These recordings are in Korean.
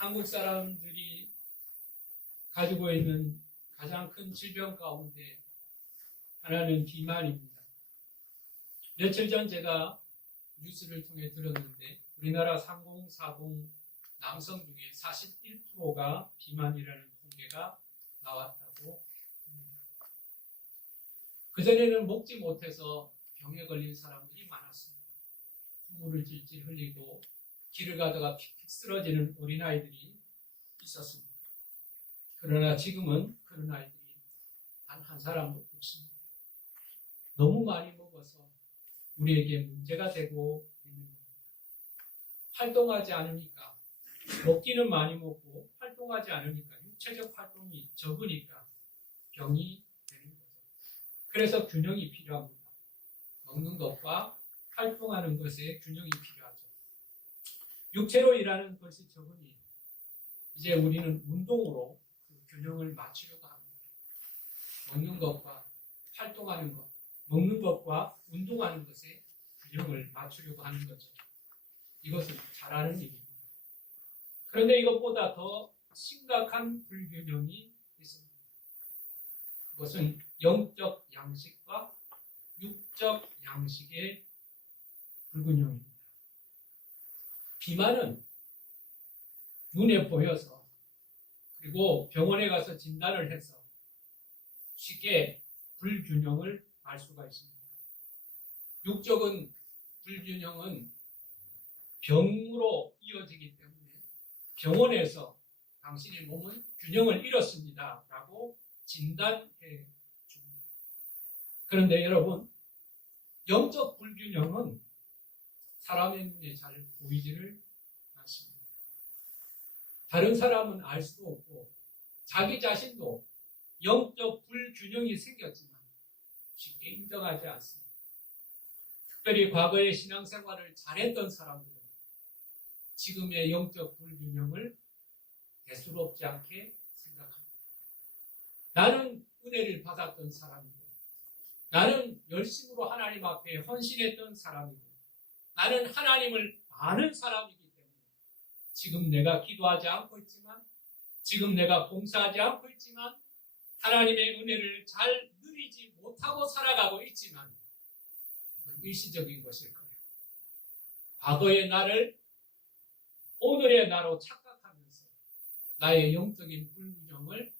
한국 사람들이 가지고 있는 가장 큰 질병 가운데 하나는 비만입니다. 며칠 전 제가 뉴스를 통해 들었는데 우리나라 3040 남성 중에 41%가 비만이라는 통계가 나왔다고 합니다. 그전에는 먹지 못해서 병에 걸린 사람들이 많았습니다. 콧물을 질질 흘리고 길을 가다가 픽픽 쓰러지는 어린아이들이 있었습니다. 그러나 지금은 그런 아이들이 단 한 사람도 없습니다. 너무 많이 먹어서 우리에게 문제가 되고 있는 겁니다. 활동하지 않으니까, 먹기는 많이 먹고 활동하지 않으니까, 육체적 활동이 적으니까 병이 되는 거죠. 그래서 균형이 필요합니다. 먹는 것과 활동하는 것에 균형이 필요하죠. 육체로 일하는 것이 적으니 이제 우리는 운동으로 그 균형을 맞추려고 합니다. 먹는 것과 활동하는 것, 먹는 것과 운동하는 것에 균형을 맞추려고 하는 거죠. 이것은 잘하는 일입니다. 그런데 이것보다 더 심각한 불균형이 있습니다. 그것은 영적 양식과 육적 양식의 불균형입니다. 비만은 눈에 보여서 그리고 병원에 가서 진단을 해서 쉽게 불균형을 알 수가 있습니다. 육적인 불균형은 병으로 이어지기 때문에 병원에서 당신의 몸은 균형을 잃었습니다 라고 진단해 줍니다. 그런데 여러분, 영적 불균형은 사람의 눈에 잘 보이지를 않습니다. 다른 사람은 알 수도 없고 자기 자신도 영적 불균형이 생겼지만 쉽게 인정하지 않습니다. 특별히 과거의 신앙생활을 잘했던 사람들은 지금의 영적 불균형을 대수롭지 않게 생각합니다. 나는 은혜를 받았던 사람이고 나는 열심으로 하나님 앞에 헌신했던 사람이고 나는 하나님을 아는 사람이기 때문에 지금 내가 기도하지 않고 있지만 지금 내가 봉사하지 않고 있지만 하나님의 은혜를 잘 누리지 못하고 살아가고 있지만 이건 일시적인 것일 거예요. 과거의 나를 오늘의 나로 착각하면서 나의 영적인 불균형을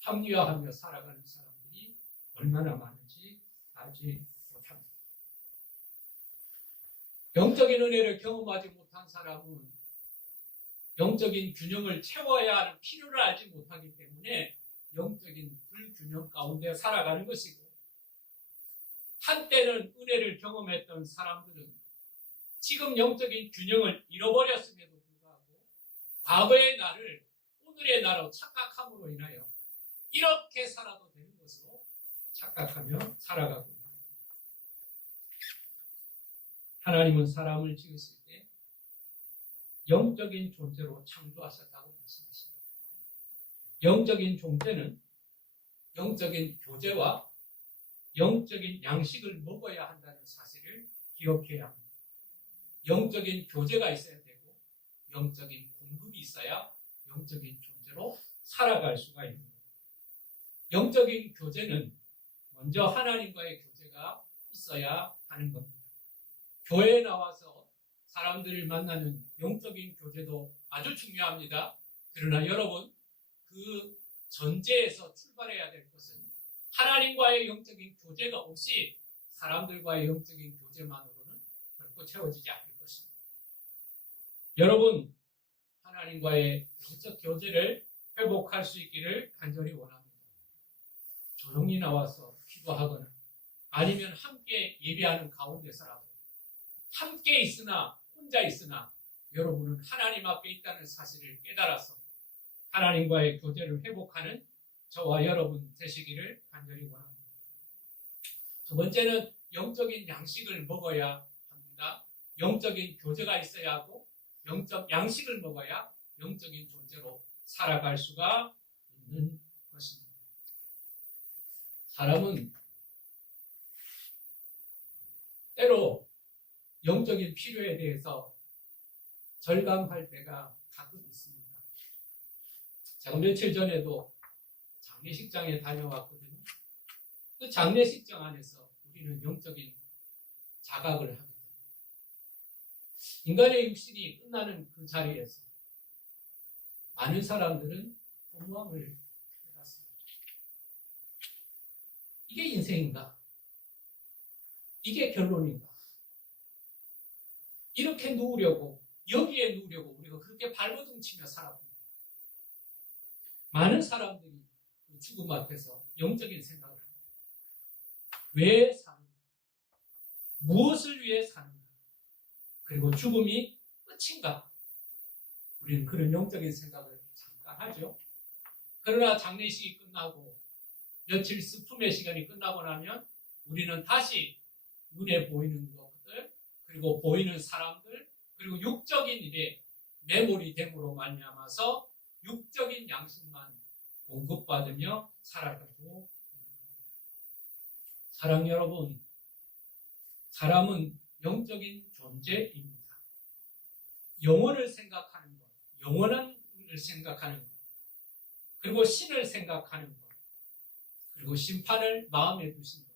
합리화하며 살아가는 사람들이 얼마나 많은지 알지 못합니다. 영적인 은혜를 경험하지 못한 사람은 영적인 균형을 채워야 하는 필요를 알지 못하기 때문에 영적인 불균형 가운데 살아가는 것이고 한때는 은혜를 경험했던 사람들은 지금 영적인 균형을 잃어버렸음에도 불구하고 과거의 나를 오늘의 나로 착각함으로 인하여 이렇게 살아도 되는 것으로 착각하며 살아가고 있습니다. 하나님은 사람을 지으실 때 영적인 존재로 창조하셨다고 말씀하십니다. 영적인 존재는 영적인 교제와 영적인 양식을 먹어야 한다는 사실을 기억해야 합니다. 영적인 교제가 있어야 되고 영적인 공급이 있어야 영적인 존재로 살아갈 수가 있는 겁니다. 영적인 교제는 먼저 하나님과의 교제가 있어야 하는 겁니다. 교회에 나와서 사람들을 만나는 영적인 교제도 아주 중요합니다. 그러나 여러분, 그 전제에서 출발해야 될 것은 하나님과의 영적인 교제가 없이 사람들과의 영적인 교제만으로는 결코 채워지지 않을 것입니다. 여러분, 하나님과의 영적 교제를 회복할 수 있기를 간절히 원합니다. 조용히 나와서 기도하거나 아니면 함께 예배하는 가운데서라도 함께 있으나 혼자 있으나 여러분은 하나님 앞에 있다는 사실을 깨달아서 하나님과의 교제를 회복하는 저와 여러분 되시기를 간절히 원합니다. 두 번째는 영적인 양식을 먹어야 합니다. 영적인 교제가 있어야 하고 영적 양식을 먹어야 영적인 존재로 살아갈 수가 있는 것입니다. 사람은 때로 영적인 필요에 대해서 절감할 때가 가끔 있습니다. 제가 며칠 전에도 장례식장에 다녀왔거든요. 그 장례식장 안에서 우리는 영적인 자각을 하게 됩니다. 인간의 육신이 끝나는 그 자리에서 많은 사람들은 공허함을 깨닫습니다. 이게 인생인가? 이게 결론인가? 이렇게 누우려고, 여기에 누우려고 우리가 그렇게 발버둥치며 살아봅니다. 많은 사람들이 그 죽음 앞에서 영적인 생각을 합니다. 왜 사는가? 무엇을 위해 사는가? 그리고 죽음이 끝인가? 우리는 그런 영적인 생각을 잠깐 하죠. 그러나 장례식이 끝나고 며칠 슬픔의 시간이 끝나고 나면 우리는 다시 눈에 보이는 것들, 그리고 보이는 사람들, 그리고 육적인 일에 매몰이 됨으로 말미암아서 육적인 양식만 공급받으며 살아가고 있는 겁니다. 사랑 여러분, 사람은 영적인 존재입니다. 영혼을 생각하는 것, 영원한을 생각하는 것, 그리고 신을 생각하는 것, 그리고 심판을 마음에 두신 것,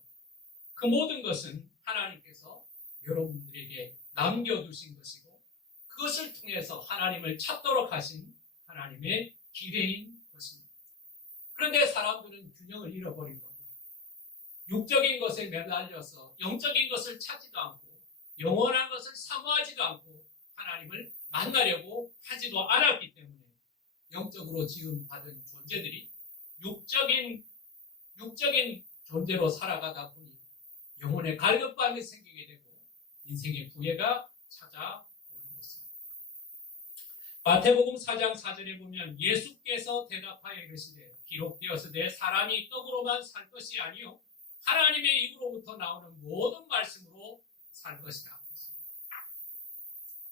그 모든 것은 하나님께서 여러분들에게 남겨두신 것이고 그것을 통해서 하나님을 찾도록 하신 하나님의 기회인 것입니다. 그런데 사람들은 균형을 잃어버린 겁니다. 육적인 것에 매달려서 영적인 것을 찾지도 않고 영원한 것을 사모하지도 않고 하나님을 만나려고 하지도 않았기 때문에 영적으로 지음받은 존재들이 육적인 존재로 살아가다 보니 영혼의 갈급함이 생기게 되고 인생의 부해가 찾아오는 것입니다. 마태복음 4장 4절에 보면 예수께서 대답하여 이르시되 기록되었으되 사람이 떡으로만 살 것이 아니요 하나님의 입으로부터 나오는 모든 말씀으로 살 것이라 했습니다.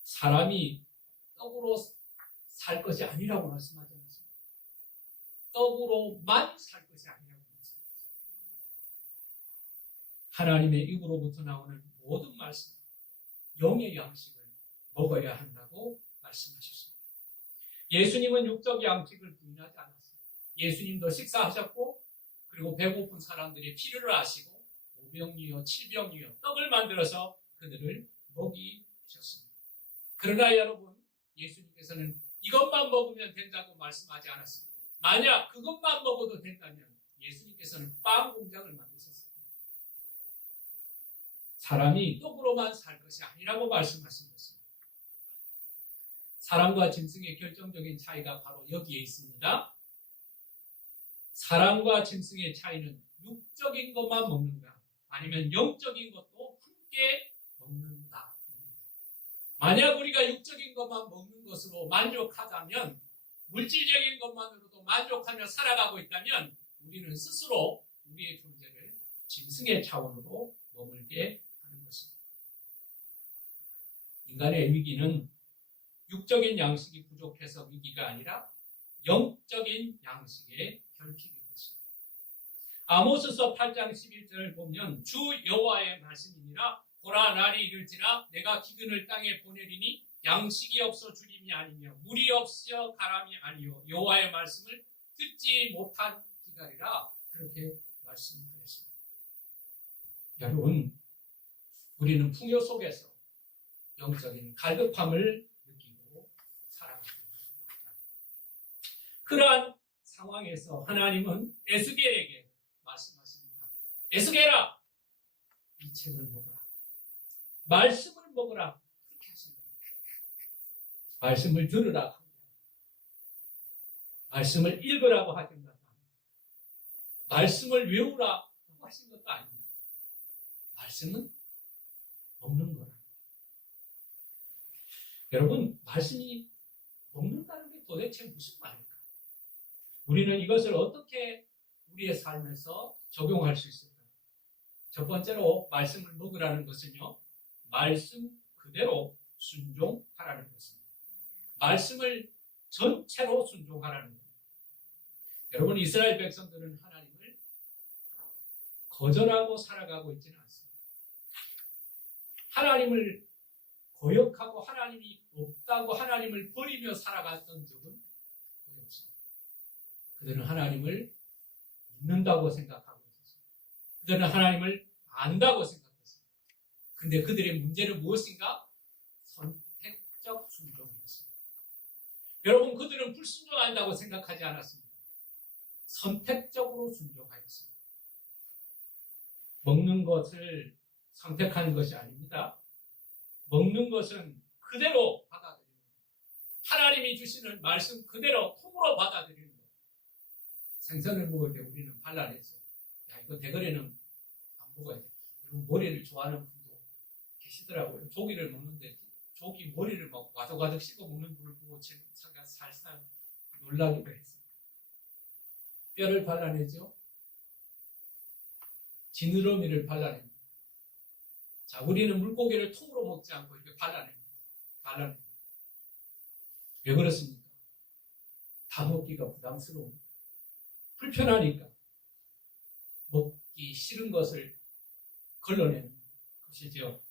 사람이 떡으로 살 것이 아니라고 말씀하지 않았습니다. 떡으로만 살 것이 아니라고 말씀하셨습니다. 하나님의 입으로부터 나오는 모든 말씀, 영의 양식을 먹어야 한다고 말씀하셨습니다. 예수님은 육적 양식을 부인하지 않았습니다. 예수님도 식사하셨고 그리고 배고픈 사람들의 필요를 아시고 5병이요 7병이요 떡을 만들어서 그들을 먹이셨습니다. 그러나 여러분, 예수님께서는 이것만 먹으면 된다고 말씀하지 않았습니다. 만약 그것만 먹어도 된다면 예수님께서는 빵 공장을 만드셨습니다. 사람이 떡으로만 살 것이 아니라고 말씀하신 것입니다. 사람과 짐승의 결정적인 차이가 바로 여기에 있습니다. 사람과 짐승의 차이는 육적인 것만 먹는가 아니면 영적인 것도 함께 먹는가. 만약 우리가 육적인 것만 먹는 것으로 만족하다면, 물질적인 것만으로도 만족하며 살아가고 있다면 우리는 스스로 우리의 존재를 짐승의 차원으로 머물게 하는 것입니다. 인간의 위기는 육적인 양식이 부족해서 위기가 아니라 영적인 양식의 결핍인 것입니다. 아모스서 8장 11절을 보면 주 여호와의 말씀이니라 보라 날이 이를지라 내가 기근을 땅에 보내리니 양식이 없어 주림이 아니며 물이 없어 가람이 아니요 여호와의 말씀을 듣지 못한 기갈이라 그렇게 말씀하셨습니다. 여러분, 우리는 풍요 속에서 영적인 갈급함을 느끼고 살아갑니다. 그러한 상황에서 하나님은 에스겔에게 말씀하십니다. 에스겔아, 이 책을 먹어라. 말씀을 먹어라. 그렇게 하십니다. 말씀을 들으라. 말씀을 읽으라고 하신 것도 아닙니다. 말씀을 외우라고 하신 것도 아닙니다. 말씀은 먹는 거라. 여러분, 말씀이 먹는다는 게 도대체 무슨 말일까? 우리는 이것을 어떻게 우리의 삶에서 적용할 수 있을까? 첫 번째로 말씀을 먹으라는 것은요, 말씀 그대로 순종하라는 것입니다. 말씀을 전체로 순종하라는 겁니다. 여러분, 이스라엘 백성들은 하나님을 거절하고 살아가고 있지는 않습니다. 하나님을 거역하고 하나님이 없다고 하나님을 버리며 살아갔던 적은 거의 없습니다. 그들은 하나님을 믿는다고 생각하고 있었습니다. 그들은 하나님을 안다고 생각했습니다. 그런데 그들의 문제는 무엇인가? 선택적 순종이었습니다. 여러분, 그들은 불순종한다고 생각하지 않았습니다. 선택적으로 순종하였습니다. 먹는 것을 선택하는 것이 아닙니다. 먹는 것은 그대로 받아들이는 것. 하나님이 주시는 말씀 그대로 통으로 받아들이는 것. 생선을 먹을 때 우리는 발라내서 야, 이거 대거리는 안 먹어야 돼. 그리고 머리를 좋아하는 분도 계시더라고요. 조기를 먹는데 조기 머리를 막 와도가득 씹어 먹는 분을 보고 제가 살살 놀라기도 했습니다. 뼈를 발라내죠. 지느러미를 발라냅니다. 자, 우리는 물고기를 통으로 먹지 않고 이렇게 발라냅니다. 왜 그렇습니까? 다 먹기가 부담스러웁니다. 불편하니까 먹기 싫은 것을 걸러내는 것이죠.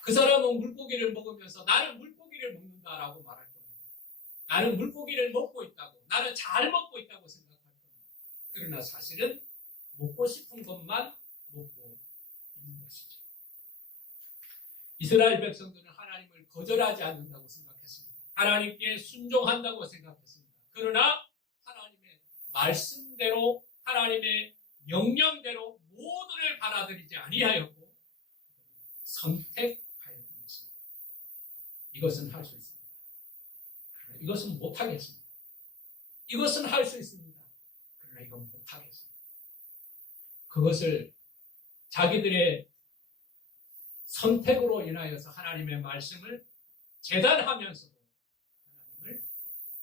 그 사람은 물고기를 먹으면서 나는 물고기를 먹는다라고 말할 겁니다. 나는 물고기를 먹고 있다고, 나는 잘 먹고 있다고 생각할 겁니다. 그러나 사실은 먹고 싶은 것만 먹고 있는 것이죠. 이스라엘 백성들은 하나님을 거절하지 않는다고 생각했습니다. 하나님께 순종한다고 생각했습니다. 그러나 하나님의 말씀대로, 하나님의 명령대로 모두를 받아들이지 아니하였고 선택하였던 것입니다. 이것은 할 수 있습니다. 그러나 이것은 못하겠습니다. 이것은 할 수 있습니다. 그러나 이건 못하겠습니다. 그것을 자기들의 선택으로 인하여서 하나님의 말씀을 재단하면서도 하나님을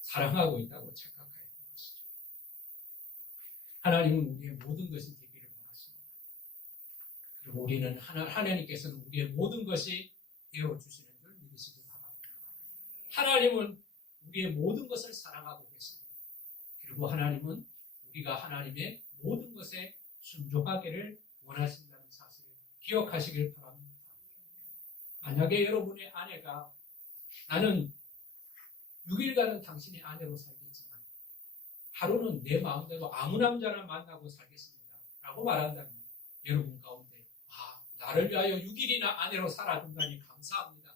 사랑하고 있다고 착각하였던 것이죠. 하나님은 우리의 모든 것이 되기를 원하십니다. 그리고 우리는 하나님께서는 우리의 모든 것이 되어주시는 줄 믿으시기 바랍니다. 하나님은 우리의 모든 것을 사랑하고 계시고, 그리고 하나님은 우리가 하나님의 모든 것에 순종하기를 원하신다는 사실을 기억하시길 바랍니다. 만약에 여러분의 아내가 나는 6일간은 당신의 아내로 살겠지만 하루는 내 마음대로 아무 남자나 만나고 살겠습니다 라고 말한다면 여러분 가운데 나를 위하여 6일이나 아내로 살아준다니 감사합니다.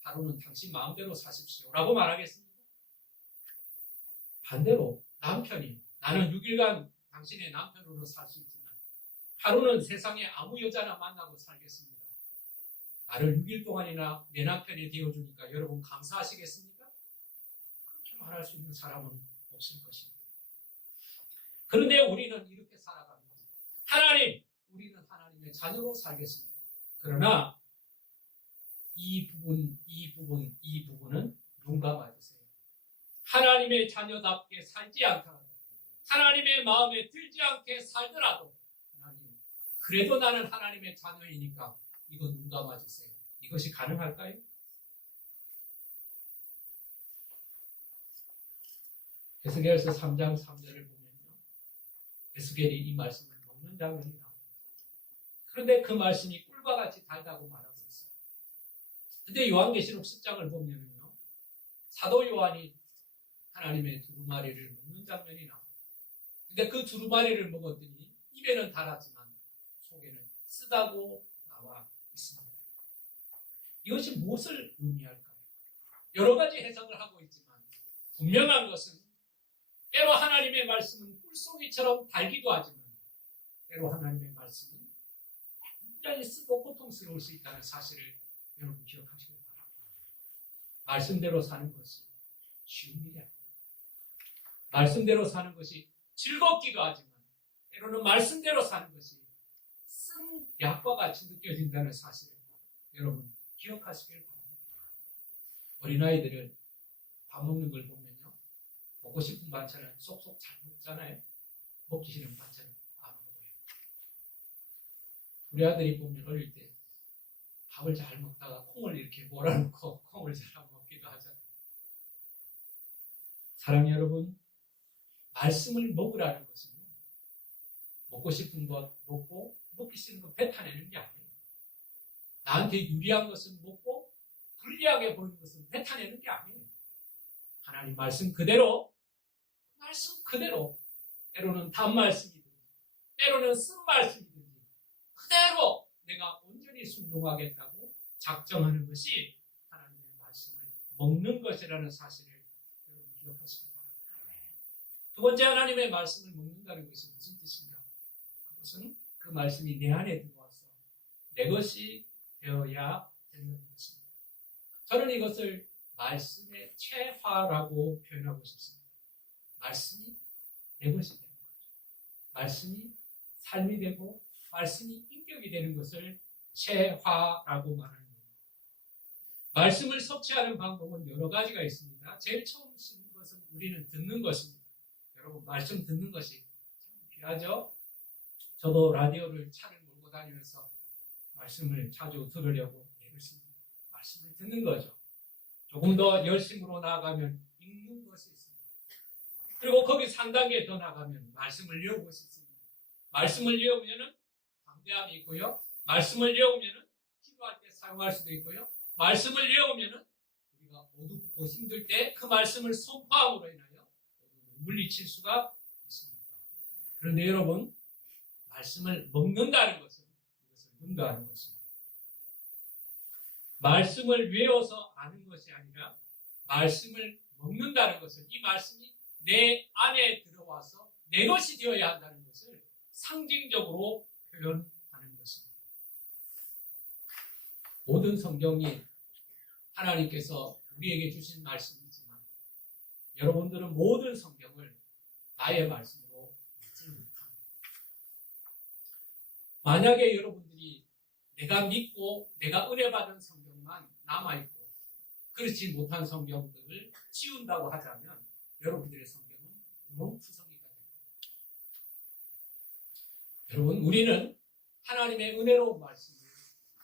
하루는 당신 마음대로 사십시오 라고 말하겠습니까? 반대로 남편이 나는 6일간 당신의 남편으로 살 수 있지만 하루는 세상에 아무 여자나 만나고 살겠습니다. 나를 6일 동안이나 내 남편이 되어주니까 여러분 감사하시겠습니까? 그렇게 말할 수 있는 사람은 없을 것입니다. 그런데 우리는 이렇게 살아갑니다. 하나님, 우리는 하나님의 자녀로 살겠습니다. 그러나 이 부분은 눈 감아주세요. 하나님의 자녀답게 살지 않더라도, 하나님의 마음에 들지 않게 살더라도, 하나님, 그래도 나는 하나님의 자녀이니까 이거 눈 감아주세요. 이것이 가능할까요? 에스겔서 3장 3절을 보면요, 에스겔이 이 말씀을 먹는 장면이 나옵니다. 그런데 그 말씀이 꿀과 같이 달다고 말하고 있어요. 근데 요한계시록 10장을 보면요, 사도 요한이 하나님의 두루마리를 먹는 장면이 나옵니다. 근데 그 두루마리를 먹었더니 입에는 달았지만 속에는 쓰다고 나와 있습니다. 이것이 무엇을 의미할까요? 여러 가지 해석을 하고 있지만 분명한 것은 때로 하나님의 말씀은 꿀송이처럼 달기도 하지만 때로 하나님의 말씀은 굉장히 쓰고 고통스러울 수 있다는 사실을 여러분 기억하시길 바랍니다. 말씀대로 사는 것이 쉬운 일이 아닙니다. 말씀대로 사는 것이 즐겁기도 하지만 때로는 말씀대로 사는 것이 쓴 약과 같이 느껴진다는 사실을 여러분 기억하시길 바랍니다. 어린아이들은 밥 먹는 걸 보면요, 먹고 싶은 반찬을 쏙쏙 잘 먹잖아요. 먹기 싫은 반찬을 안 먹어요. 우리 아들이 보면 어릴 때 밥을 잘 먹다가 콩을 이렇게 몰아놓고 콩을 잘 안 먹기도 하잖아요. 사랑하는 여러분, 말씀을 먹으라는 것은 먹고 싶은 것 먹고 먹기 싫은 것 뱉어내는 게 아니에요. 나한테 유리한 것은 먹고 불리하게 보이는 것은 뱉어내는 게 아니에요. 하나님 말씀 그대로 때로는 단 말씀이든지 때로는 쓴 말씀이든지 그대로 내가 온전히 순종하겠다고 작정하는 것이 하나님의 말씀을 먹는 것이라는 사실을 여러분 기억하시기 바랍니다. 두 번째, 하나님의 말씀을 먹는다는 것이 무슨 뜻인가? 그것은 그 말씀이 내 안에 들어와서 내 것이 되어야 된다는 것입니다. 저는 이것을 말씀의 체화라고 표현하고 싶습니다. 말씀이 내 것이 되는 거죠. 말씀이 삶이 되고 말씀이 인격이 되는 것을 체화라고 말하는 겁니다. 말씀을 섭취하는 방법은 여러 가지가 있습니다. 제일 처음 쓰는 것은 우리는 듣는 것입니다. 여러분, 말씀 듣는 것이 참 귀하죠? 저도 라디오를 차를 몰고 다니면서 말씀을 자주 들으려고 애를 씁니다. 말씀을 듣는 거죠. 조금 더 열심으로 나아가면 읽는 것이 있습니다. 그리고 거기 3단계 더 나가면 말씀을 외우고 싶습니다. 말씀을 외우면 담대함이 있고요. 말씀을 외우면 기도할 때 사용할 수도 있고요. 말씀을 외우면 우리가 어둡고 힘들 때 그 말씀을 선포함으로 인하여 어둠을 물리칠 수가 있습니다. 그런데 여러분, 말씀을 먹는다는 것은 이것을 능가하는 것입니다. 말씀을 외워서 아는 것이 아니라 말씀을 먹는다는 것은 이 말씀이 내 안에 들어와서 내 것이 되어야 한다는 것을 상징적으로 표현하는 것입니다. 모든 성경이 하나님께서 우리에게 주신 말씀이지만 여러분들은 모든 성경을 나의 말씀으로 믿지 못합니다. 만약에 여러분들이 내가 믿고 내가 은혜 받은 성경만 남아있고 그렇지 못한 성경들을 치운다고 하자면 여러분들의 성경은 구멍투성이가 될 겁니다. 여러분, 우리는 하나님의 은혜로운 말씀을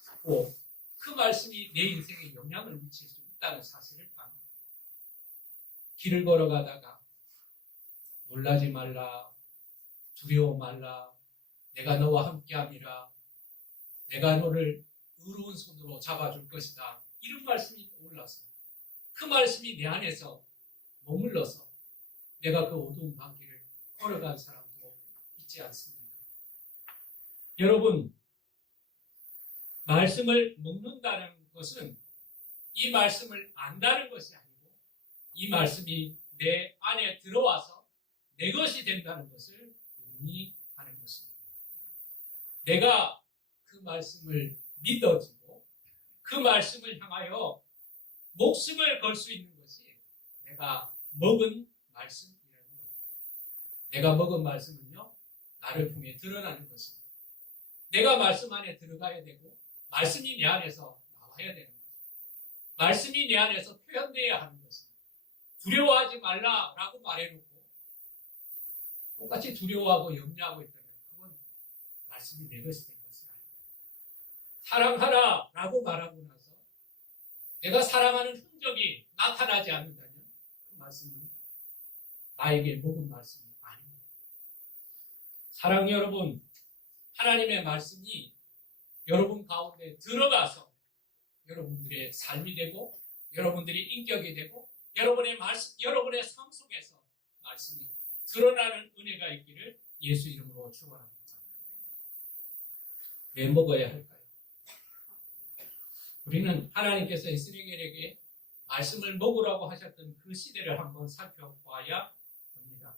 듣고 그 말씀이 내 인생에 영향을 미칠 수 있다는 사실을 압니다. 길을 걸어가다가 놀라지 말라, 두려워 말라, 내가 너와 함께함이라, 내가 너를 의로운 손으로 잡아줄 것이다. 이런 말씀이 올라서 그 말씀이 내 안에서 머물러서 내가 그 어두운 밤길을 걸어간 사람도 있지 않습니까? 여러분, 말씀을 먹는다는 것은 이 말씀을 안다는 것이 아니고 이 말씀이 내 안에 들어와서 내 것이 된다는 것을 의미하는 것입니다. 내가 그 말씀을 믿어지고 그 말씀을 향하여 목숨을 걸 수 있는 것이 내가 먹은 말씀이라는 겁니다. 내가 먹은 말씀은요, 나를 통해 드러나는 것입니다. 내가 말씀 안에 들어가야 되고 말씀이 내 안에서 나와야 되는 거죠. 말씀이 내 안에서 표현되어야 하는 것입니다. 두려워하지 말라라고 말해놓고 똑같이 두려워하고 염려하고 있다면 그건 말씀이 내 것이 된 것이 아닙니다. 사랑하라라고 말하고 나서 내가 사랑하는 흔적이 나타나지 않는다면 그 말씀은 나에게 먹은 말씀이 아닙니다. 사랑 여러분, 하나님의 말씀이 여러분 가운데 들어가서 여러분들의 삶이 되고 여러분들의 인격이 되고 여러분의 삶 속에서 말씀이 드러나는 은혜가 있기를 예수 이름으로 축원합니다. 왜 먹어야 할까요? 우리는 하나님께서 이스라엘에게 말씀을 먹으라고 하셨던 그 시대를 한번 살펴봐야 합니다.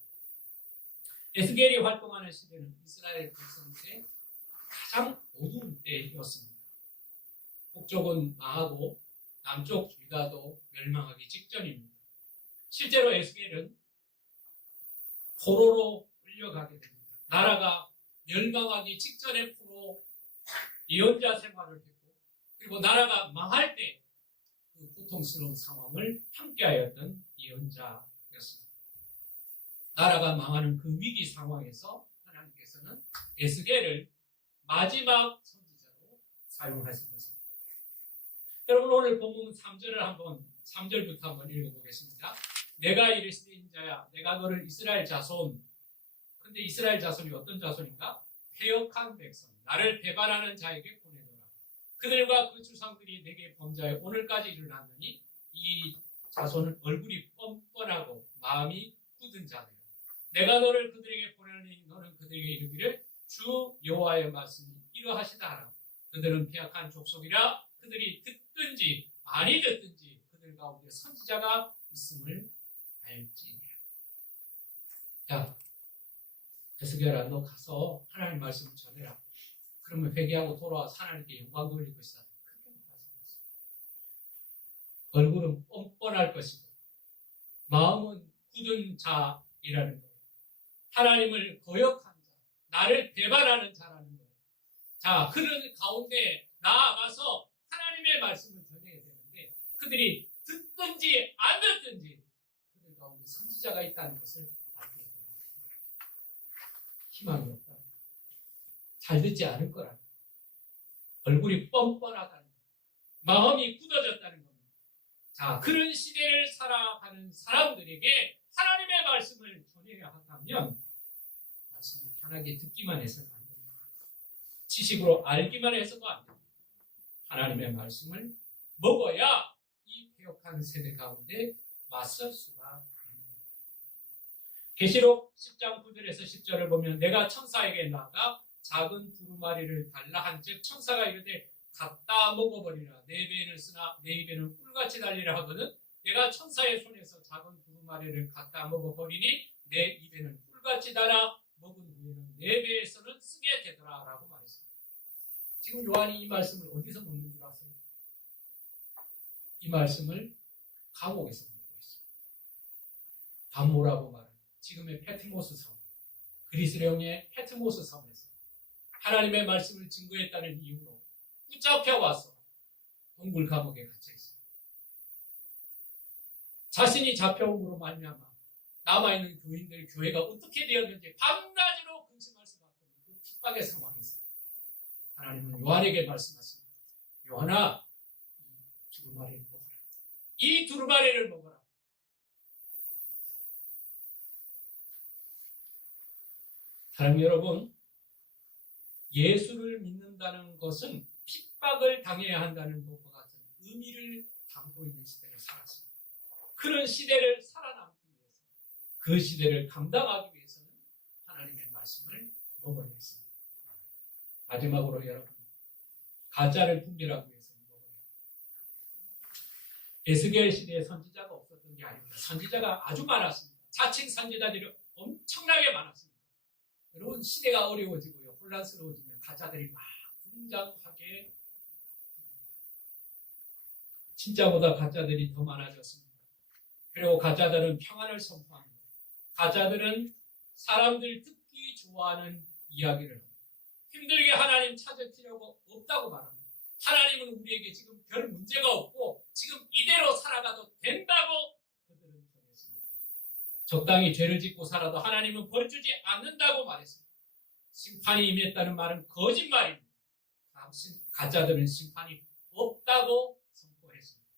에스겔이 활동하는 시대는 이스라엘 백성들의 가장 어두운 때였습니다. 북쪽은 망하고 남쪽 유다도 멸망하기 직전입니다. 실제로 에스겔은 포로로 끌려가게 됩니다. 나라가 멸망하기 직전에 포로 예언자 생활을 했고 그리고 나라가 망할 때 그 고통스러운 상황을 함께하였던 예언자였습니다. 나라가 망하는 그 위기 상황에서 하나님께서는 에스겔을 마지막 선지자로 사용하신 것입니다. 여러분, 오늘 본문 3절부터 한번 읽어보겠습니다. 내가 이르시되 인자야, 내가 너를 이스라엘 자손. 근데 이스라엘 자손이 어떤 자손인가? 패역한 백성, 나를 배반하는 자에게 보내노라. 그들과 그 조상들이 내게 범죄하여 오늘까지 일어났느니 이 자손은 얼굴이 뻔뻔하고 마음이 굳은 자들이라. 내가 너를 그들에게 보내니 너는 그들에게 이르기를 주 여호와의 말씀이 이러하시다 하라. 그들은 폐악한 족속이라. 그들이 듣든지 아니 듣든지 그들 가운데 선지자가 있음을 알지니라. 야, 에스겔아, 너 가서 하나님 말씀을 전해라. 그러면 회개하고 돌아와서 하나님께 영광 돌릴 것이다. 그렇게 말하지 않았어요. 얼굴은 뻔뻔할 것이고 마음은 굳은 자이라는 거예요. 하나님을 거역한 자, 나를 배반하는 자라는 거예요. 자, 그런 가운데 나아가서 하나님의 말씀을 전해야 되는데 그들이 듣든지 안 듣든지 그들 가운데 선지자가 있다는 것을 알게 됩니다. 희망이 없다. 잘 듣지 않을 거라. 얼굴이 뻔뻔하다는 것. 마음이 굳어졌다는 겁니다. 자, 그런 시대를 살아가는 사람들에게 하나님의 말씀을 전해야 한다면 말씀을 편하게 듣기만 해서는 안 됩니다. 지식으로 알기만 해서도 안 됩니다. 하나님의 말씀을 먹어야 이 폐역한 세대 가운데 맞설 수가 있습니다. 계시록 10장 9절에서 10절을 보면 내가 천사에게 나가 작은 두루마리를 달라 한즉 천사가 이르되 갖다 먹어버리라. 내 배에는 쓰나 내 입에는 꿀같이 달리라 하거든. 내가 천사의 손에서 작은 두루마리를 갖다 먹어버리니 내 입에는 꿀같이 달아 먹은 후에는 내 배에서는 쓰게 되더라 라고 말했습니다. 지금 요한이 이 말씀을 어디서 먹는 줄 아세요? 이 말씀을 감옥에서 먹고 있습니다. 담모라고 말하는 지금의 패티모스 섬, 그리스령의 패티모스 섬에서 하나님의 말씀을 증거했다는 이유로 붙잡혀와서 동굴 감옥에 갇혀 있습니다. 자신이 잡혀옴으로 말미암아 남아있는 교인들 교회가 어떻게 되었는지 밤낮으로 근심할 수밖에 없는 그 핍박의 상황에서 하나님은 요한에게 말씀하십니다. 요한아, 이 두루마리를 먹어라. 이 두루마리를 먹어라. 사랑 여러분, 예수를 믿는다는 것은 핍박을 당해야 한다는 것과 같은 의미를 담고 있는 시대를 살았습니다. 그런 시대를 살아남기 위해서, 그 시대를 감당하기 위해서는 하나님의 말씀을 먹어야 했습니다. 마지막으로 여러분, 가짜를 분별하기 위해서는 먹어야 합니다. 에스겔 시대에 선지자가 없었던 게 아닙니다. 선지자가 아주 많았습니다. 자칭 선지자들이 엄청나게 많았습니다. 여러분, 시대가 어려워지고요, 혼란스러워지면 가짜들이 막 등장하게 됩니다. 진짜보다 가짜들이 더 많아졌습니다. 그리고 가짜들은 평안을 선포합니다. 가짜들은 사람들 듣기 좋아하는 이야기를 합니다. 힘들게 하나님 찾을 필요가 없다고 말합니다. 하나님은 우리에게 지금 별 문제가 없고 지금 이대로 살아가도 된다고 그들은 전했습니다. 적당히 죄를 짓고 살아도 하나님은 벌주지 않는다고 말했습니다. 심판이 임했다는 말은 거짓말입니다. 가짜들은 심판이 없다고 선포했습니다.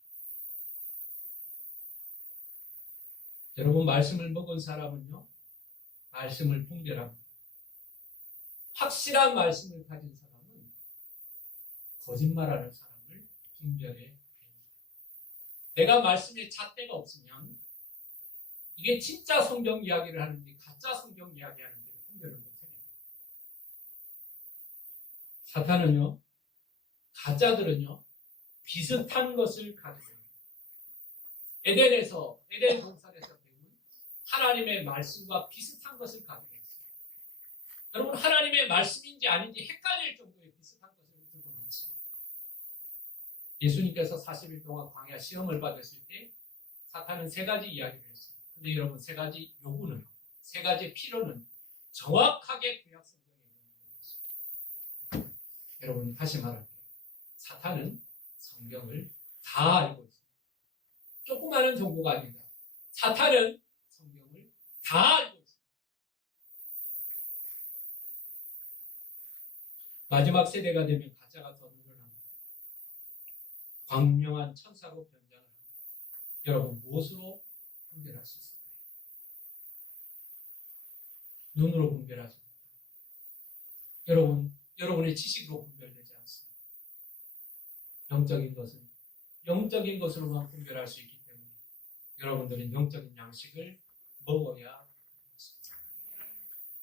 여러분, 말씀을 먹은 사람은요, 말씀을 분별합니다. 확실한 말씀을 가진 사람은 거짓말하는 사람을 분별해 냅니다. 내가 말씀에 잣대가 없으면 이게 진짜 성경 이야기를 하는지 가짜 성경 이야기 하는지를 분별을 못해 냅니다. 사탄은요, 가짜들은요, 비슷한 것을 가지고 있습니다. 에덴 동산에서 배운 하나님의 말씀과 비슷한 것을 가지고 있습니다. 여러분, 하나님의 말씀인지 아닌지 헷갈릴 정도의 비슷한 것을 들고 나왔습니다. 예수님께서 40일 동안 광야 시험을 받으실 때 사탄은 3가지 이야기를 했습니다. 근데 여러분, 3가지 요구는, 3가지 필요는 정확하게 구약 성경에 있는 내용이었습니다. 여러분, 다시 말할게요. 사탄은 성경을 다 알고 있습니다. 조그마한 정보가 아닙니다. 사탄은 성경을 다 알고 있습니다. 마지막 세대가 되면 가짜가 더 늘어납니다. 광명한 천사로 변장을 합니다. 여러분, 무엇으로 분별할 수 있을까요? 눈으로 분별하지 못합니다. 여러분의 지식으로 분별되지 않습니다. 영적인 것은 영적인 것으로만 분별할 수 있기 때문에 여러분들은 영적인 양식을 먹어야 합니다.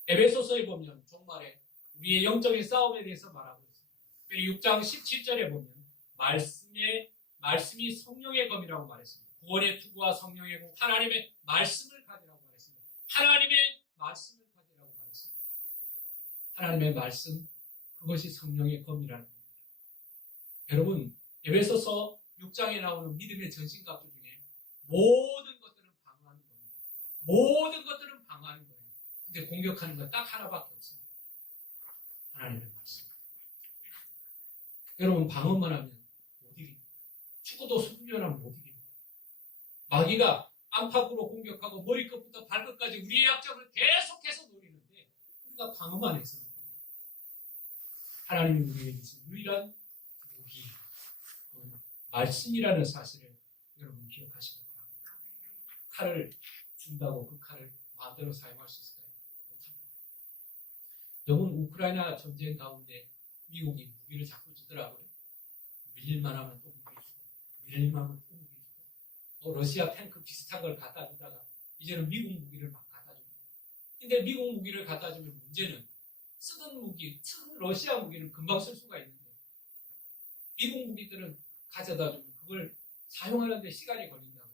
에베소서에 보면 종말에 우리의 영적인 싸움에 대해서 말하고 있습니다. 6장 17절에 보면 말씀이 성령의 검이라고 말했습니다. 구원의 투구와 성령의 검, 하나님의 말씀을 가지라고 말했습니다. 하나님의 말씀을 가지라고 말했습니다. 하나님의 말씀, 그것이 성령의 검이라는 겁니다. 여러분, 에베소서 6장에 나오는 믿음의 전신갑주 중에 모든 것들은 방어하는 겁니다. 모든 것들은 방어하는 거예요. 근데 공격하는 건 딱 하나밖에 없습니다. 하나님의 말씀. 여러분, 방어만 하면 못 이깁니다. 축구도 훈련하면 못 이깁니다. 마귀가 안팎으로 공격하고 머리끝부터 발끝까지 우리의 약점을 계속해서 노리는데 우리가 방어만 해서 하나님이 우리에게 주신 유일한 무기, 말씀이라는 사실을 여러분 기억하시기 바랍니다. 칼을 준다고 그 칼을 마음대로 사용할 수 있을까요? 못합니다. 여러분, 우크라이나 전쟁 가운데 미국이 무기를 자꾸 주더라고요. 밀릴만 하면 또 무기 주고, 밀릴만 하면 또 무기 주고, 또 러시아 탱크 비슷한 걸 갖다 주다가 이제는 미국 무기를 막 갖다 줍니다. 근데 미국 무기를 갖다 주면 문제는 쓰던 러시아 무기는 금방 쓸 수가 있는데 미국 무기들은 가져다 주면 그걸 사용하는 데 시간이 걸린다고요.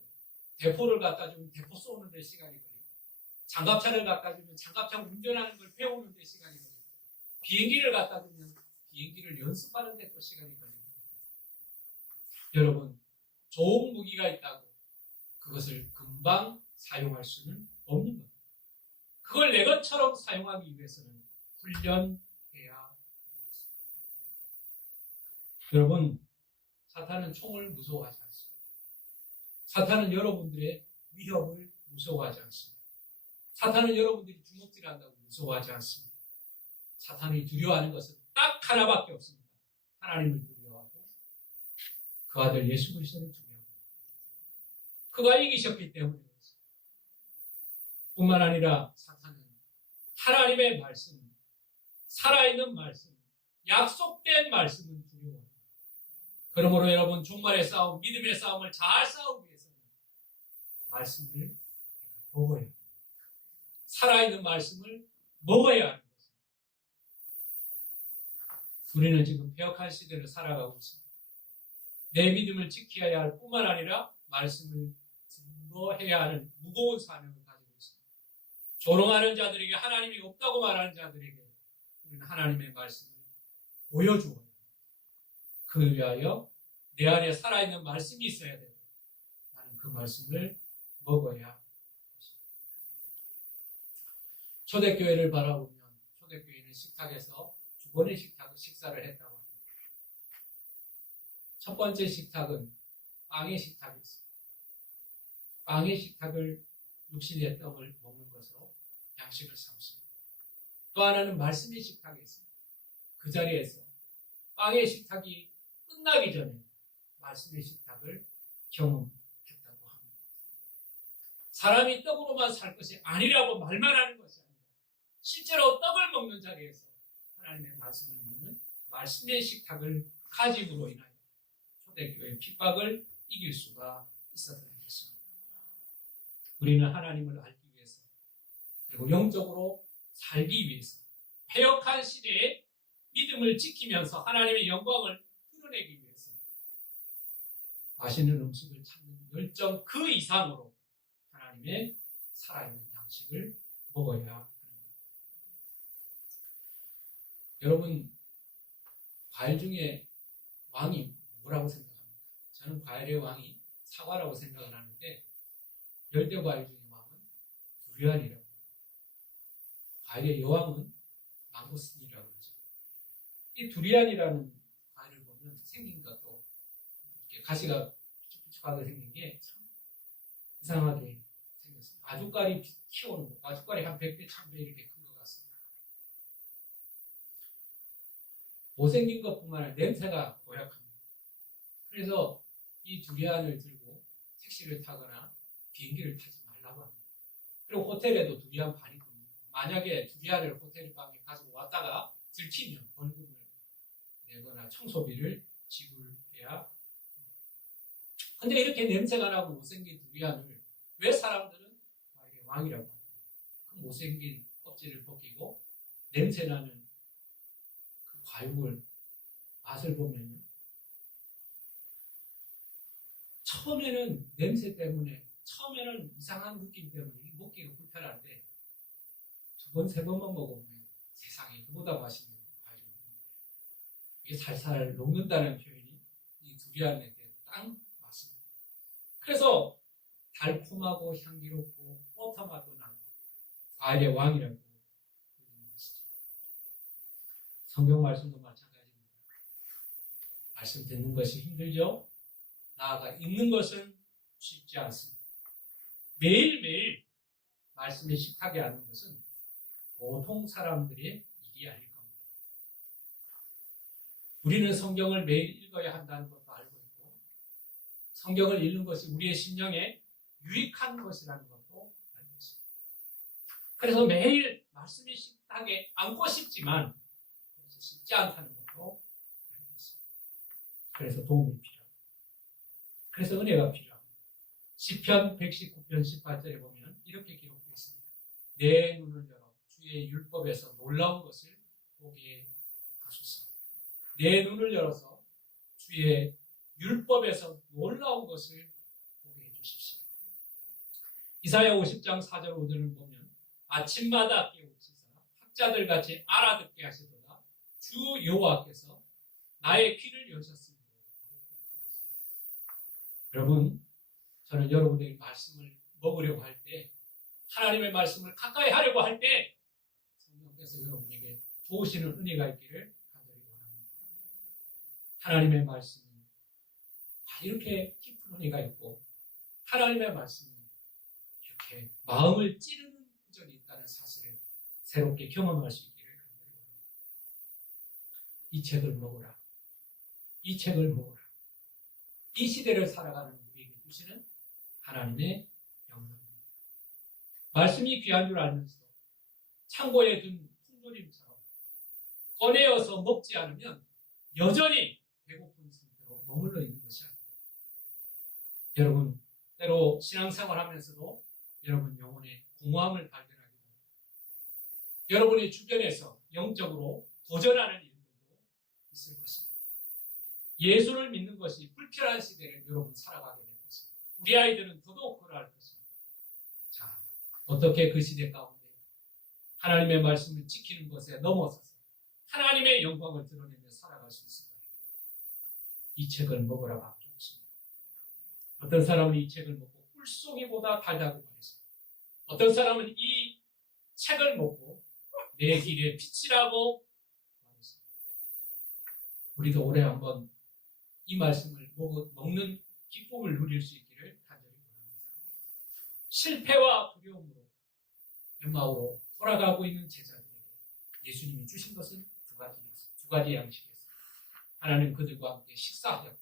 대포를 갖다 주면 대포 쏘는 데 시간이 걸리고, 장갑차를 갖다 주면 장갑차 운전하는 걸 배우는 데 시간이 걸리고, 비행기를 갖다 주면 비행기를 연습하는 데 또 시간이 걸린다고. 여러분, 좋은 무기가 있다고 그것을 금방 사용할 수는 없는 겁니다. 그걸 내 것처럼 사용하기 위해서는 훈련해야 합니다. 여러분, 사탄은 총을 무서워하지 않습니다. 사탄은 여러분들의 위협을 무서워하지 않습니다. 사탄은 여러분들이 주먹질한다고 무서워하지 않습니다. 사탄이 두려워하는 것은 딱 하나밖에 없습니다. 하나님을 두려워하고 그 아들 예수 그리스도를 두려워합니다. 그가 이기셨기 때문에 그렇습니다. 뿐만 아니라 사탄은 하나님의 말씀, 살아있는 말씀, 약속된 말씀은 두려워합니다. 그러므로 여러분, 종말의 싸움, 믿음의 싸움을 잘 싸우기 위해서는 말씀을 먹어야 합니다. 살아있는 말씀을 먹어야 하는 것입니다. 우리는 지금 폐역한 시대를 살아가고 있습니다. 내 믿음을 지켜야 할 뿐만 아니라 말씀을 증거해야 하는 무거운 사명을 가지고 있습니다. 조롱하는 자들에게, 하나님이 없다고 말하는 자들에게 우리는 하나님의 말씀을 보여주어야 합니다. 그를 위하여 내 안에 살아있는 말씀이 있어야 되고 나는 그 말씀을 먹어야 합니다. 초대교회를 바라보면 초대교회는 식탁에서 두 번의 식사를 했다고 합니다. 첫 번째 식탁은 빵의 식탁이었습니다. 빵의 식탁을 육신의 떡을 먹는 것으로 양식을 삼습니다. 또 하나는 말씀의 식탁이 있습니다. 그 자리에서 빵의 식탁이 끝나기 전에 말씀의 식탁을 경험했다고 합니다. 사람이 떡으로만 살 것이 아니라고 말만 하는 것이 아니라 실제로 떡을 먹는 자리에서 하나님의 말씀을 먹는 말씀의 식탁을 가짐으로 인하여 초대교회의 핍박을 이길 수가 있었던 것입니다. 우리는 하나님을 알기 위해서 그리고 영적으로 살기 위해서 패역한 시대에 믿음을 지키면서 하나님의 영광을 드러내기 위해서 맛있는 음식을 찾는 열정 그 이상으로 하나님의 살아있는 양식을 먹어야 하는 겁니다. 여러분, 과일 중에 왕이 뭐라고 생각합니까? 저는 과일의 왕이 사과라고 생각을 하는데 열대 과일 중에 왕은 두리안이라고 합니다. 과일의 여왕은 망고스틴이라고 하죠. 이 두리안이라는 과일을 보면 생긴 것도 이렇게 가시가 삐죽삐죽하게 생긴 게 참 이상하게 생겼습니다. 아주까리 키우는 거, 아주까리 한 100배, 1000배 이렇게 큰 것 같습니다. 못생긴 것뿐만 아니라 냄새가 고약합니다. 그래서 이 두리안을 들고 택시를 타거나 비행기를 타지 말라고 합니다. 그리고 호텔에도 두리안 반이 굽니다. 만약에 두리안을 호텔 방에 가지고 왔다가 들키면 벌금을 내거나 청소비를 지불해야 있어야. 근데 이렇게 냄새가 나고 못생긴 두리안을 왜 사람들은 과일의 왕이라고 할까요? 그 못생긴 껍질을 벗기고 냄새나는 그 과육을 맛을 보면요. 처음에는 냄새 때문에, 처음에는 이상한 느낌 때문에 먹기가 불편한데 두 번, 세 번만 먹어보면 세상에 그보다 맛있는 과일이 없는 거예요. 이게 살살 녹는다는 표현이 이 두리안에게 딱 맞습니다. 그래서 달콤하고 향기롭고 버터맛도 나고 과일의 왕이라고 불리는 것이죠. 성경 말씀도 마찬가지입니다. 말씀 듣는 것이 힘들죠? 나아가 읽는 것은 쉽지 않습니다. 매일매일 말씀에 식하게 하는 것은 보통 사람들의 일이 아닐 겁니다. 우리는 성경을 매일 읽어야 한다는 것도 알고 있고 성경을 읽는 것이 우리의 심령에 유익한 것이라는 것도 알고 있습니다. 그래서 매일 말씀이 식탁에 앉고 싶지만 그것이 쉽지 않다는 것도 알고 있습니다. 그래서 도움이 필요합니다. 그래서 은혜가 필요합니다. 시편 119편 18절에 보면 이렇게 기록되어 있습니다. 내 눈을 열어 주의 율법에서 놀라운 것을 보게 하소서. 내 눈을 열어서 주의 율법에서 놀라운 것을 보게 해주십시오. 이사야 50장 4절 5절을 보면 아침마다 깨우치사 학자들같이 알아듣게 하시도다. 주 여호와께서 나의 귀를 여셨으므로. 여러분, 저는 여러분의 말씀을 먹으려고 할 때, 하나님의 말씀을 가까이 하려고 할 때 성령께서 여러분에게 도우시는 은혜가 있기를 간절히 원합니다. 하나님의 말씀이 이렇게 깊은 은혜가 있고 하나님의 말씀이 이렇게 마음을 찌르는 구절이 있다는 사실을 새롭게 경험할 수 있기를 간절히 원합니다. 이 책을 먹으라. 이 책을 먹으라. 이 시대를 살아가는 우리에게 주시는 하나님의 명령입니다. 말씀이 귀한 줄 알면서도 창고에 둔 풍조림처럼 꺼내어서 먹지 않으면 여전히 배고픈 상태로 머물러 있는 것이 아닙니다. 여러분, 때로 신앙생활 하면서도 여러분 영혼의 공허함을 발견하기도 합니다. 여러분의 주변에서 영적으로 도전하는 일들도 있을 것입니다. 예수를 믿는 것이 불편한 시대를 여러분 살아가게 될 것입니다. 우리 아이들은 더더욱 그럴 것입니다. 자, 어떻게 그 시대 가운데 하나님의 말씀을 지키는 것에 넘어서서 하나님의 영광을 드러내며 살아갈 수 있을까요? 이 책을 먹으라 밖에 없습니다. 어떤 사람은 이 책을 먹고 꿀송이보다 달다고 말했습니다. 어떤 사람은 이 책을 먹고 내 길에 빛이라고 말했습니다. 우리도 올해 한번 이 말씀을 먹는 기쁨을 누릴 수 있기를 간절히 원합니다. 실패와 두려움으로 엠마오로 돌아가고 있는 제자들에게 예수님이 주신 것은 두 가지 양식이었습니다. 하나는 그들과 함께 식사하였고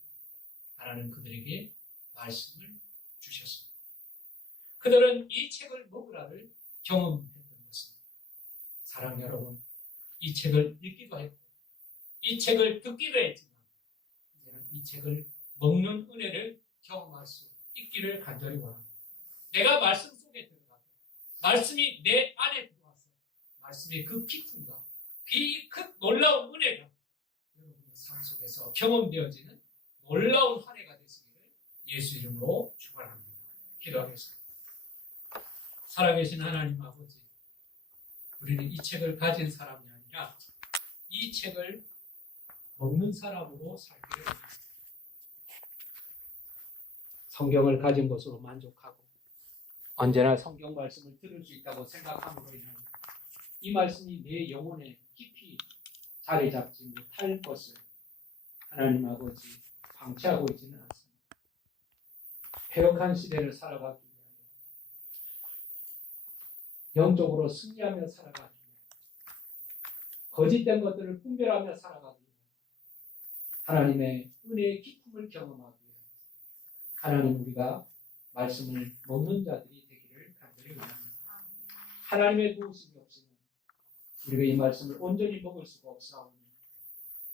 하나는 그들에게 말씀을 주셨습니다. 그들은 이 책을 먹으라를 경험했던 것입니다. 사랑 여러분, 이 책을 읽기도 했고 이 책을 듣기도 했지만 이제는 이 책을 먹는 은혜를 경험할 수 있기를 간절히 원합니다. 내가 말씀 속에 들어가고 말씀이 내 안에 들어와서 말씀의 그 깊음과 그 놀라운 은혜가 여러분의 삶 속에서 경험되어지는 놀라운 한 해가 되시기를 예수 이름으로 축원합니다. 기도하겠습니다. 살아계신 하나님 아버지, 우리는 이 책을 가진 사람이 아니라 이 책을 먹는 사람으로 살기를 원합니다. 성경을 가진 것으로 만족하고 언제나 성경 말씀을 들을 수 있다고 생각함으로 인한 이 말씀이 내 영혼에 깊이 자리 잡지 못할 것을 하나님 아버지 방치하고 있지는 않습니다. 패역한 시대를 살아가기 위하여 영적으로 승리하며 살아가기 위하여 거짓된 것들을 분별하며 살아가기 위하여 하나님의 은혜의 깊음을 경험하기 위하여 하나님 우리가 말씀을 먹는 자들이 되기를 간절히 원합니다. 하나님의 도우심이 없이는 우리가 이 말씀을 온전히 먹을 수가 없사오니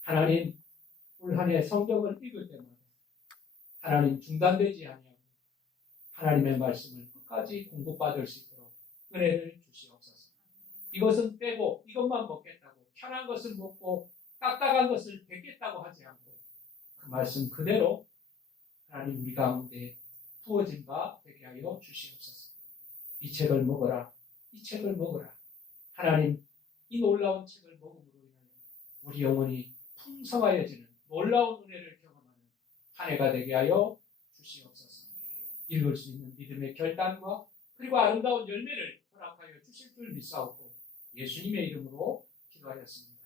하나님 올 한 해 성경을 읽을 때마다 하나님 중단되지 아니하고 하나님의 말씀을 끝까지 공부받을 수 있도록 은혜를 주시옵소서. 이것은 빼고 이것만 먹겠다고 편한 것을 먹고 딱딱한 것을 뱉겠다고 하지 않고 그 말씀 그대로 하나님 우리 가운데 부어진 바 되게 하여 주시옵소서. 이 책을 먹어라. 이 책을 먹어라. 하나님 이 놀라운 책을 먹음으로 인하여 우리 영혼이 풍성하여지는 놀라운 은혜를 경험하는 한 해가 되게 하여 주시옵소서. 읽을 수 있는 믿음의 결단과 그리고 아름다운 열매를 허락하여 주실 줄 믿사옵고 예수님의 이름으로 기도하였습니다.